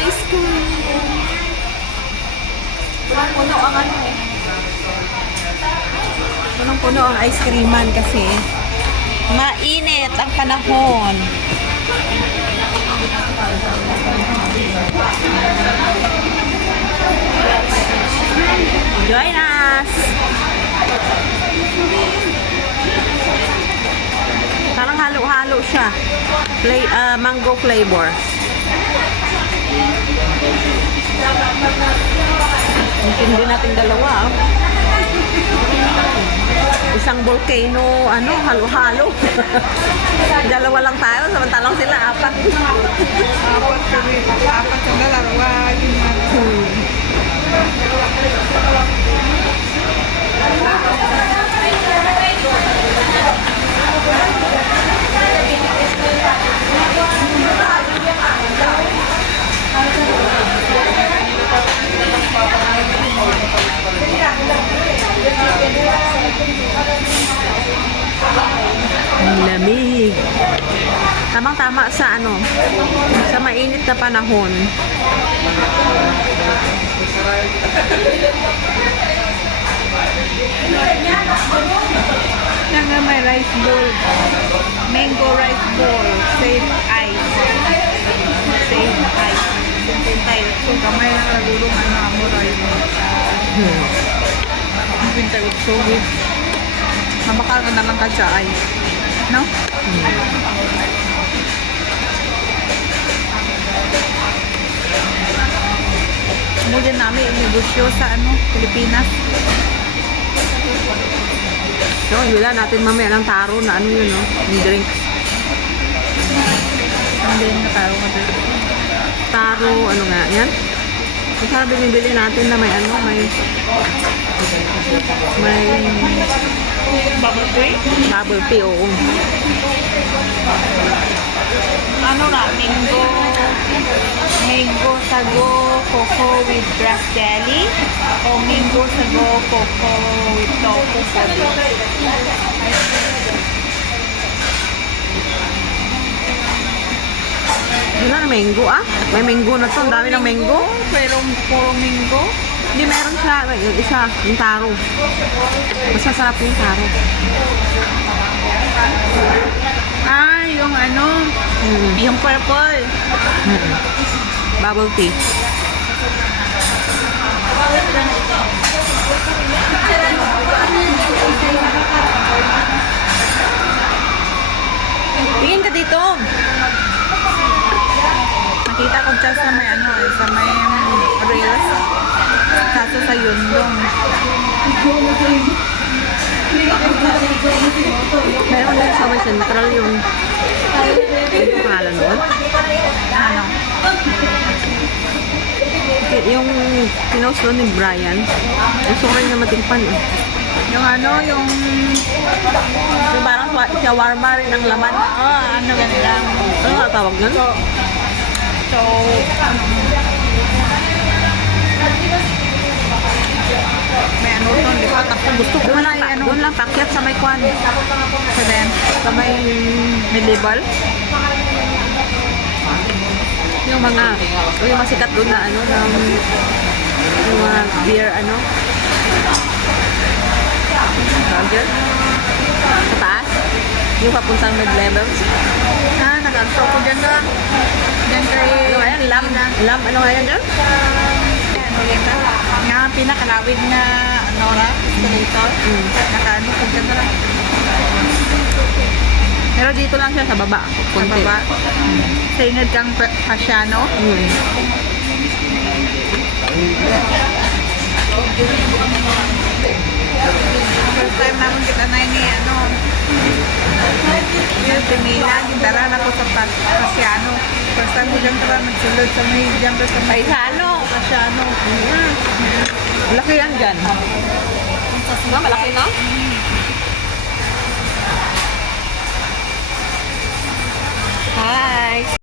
ice cream. Punong-puno ang ano eh. Punong-puno ang ice creaman kasi mainit ang panahon. Join us! Parang halo-halo siya. Mango flavor. Hindi natin dalawa. Isang volcano, halo-halo. Dalawa lang tayo, samantalang sila apat. Apat yung dalawa. Ang lamig. Tamang-tama sa sa mainit na panahon. Yan nga may rice bowl. Mango rice bowl. Save ice. Save ice. Sintay. So, kamay lang nagulungan na mo rin. Pintay utso with. Mabakal ka na lang ka siya ay. No? Muli namin negosyo sa Pilipinas. So, wala natin mamaya ng taro na yun, yung drinks. Hindi na taro nga dito. Taro, nga, yan? Yung parang binibili natin na may Bubble tea? bubble tea, oo. Mango sago coco with grass jelly o mango sago coco with tofu pudding. Wala na mango, May mango na to. Ang dami ng mango. Pero puro mango. Hindi, meron siya. Yung isa, yung taro. Mas masarap yung taro. Yung yung purple. Bubble tea. Tingin ka dito. Nakita ko dyan sa may sa may reels. Kaso sa Yundong. Meron din sa may central yung pangalan nun. Yung pinost doon ni Brian. Gusto ko rin na matikpan eh. Yung yung Yung parang shawarma rin ang laman. ganila. Ano nga tawag nun? So, may doon, di ba? Tapos gusto ko Doon na lang, doon lang pakyat sa may kwan. So then, Sa may medieval. yung mga masikat doon na yung mga beer Roger sa taas yung papuntang mid-levels Nag-agto ko dyan na. Dyan kay... yan? Lam nga yan dyan? Nga, pinakalawid na escalator. Nakaano ko dyan na lang. Pero dito lang siya sa baba Sa baba. Sa ingad kang Pasiano. First time naman kita na ini yung Timila, gindara na ko sa Pasiano. First time ko dyan tara nagsulod sa may dyan sa may Pasiano. Malaki yan dyan. Malaki na? Hi!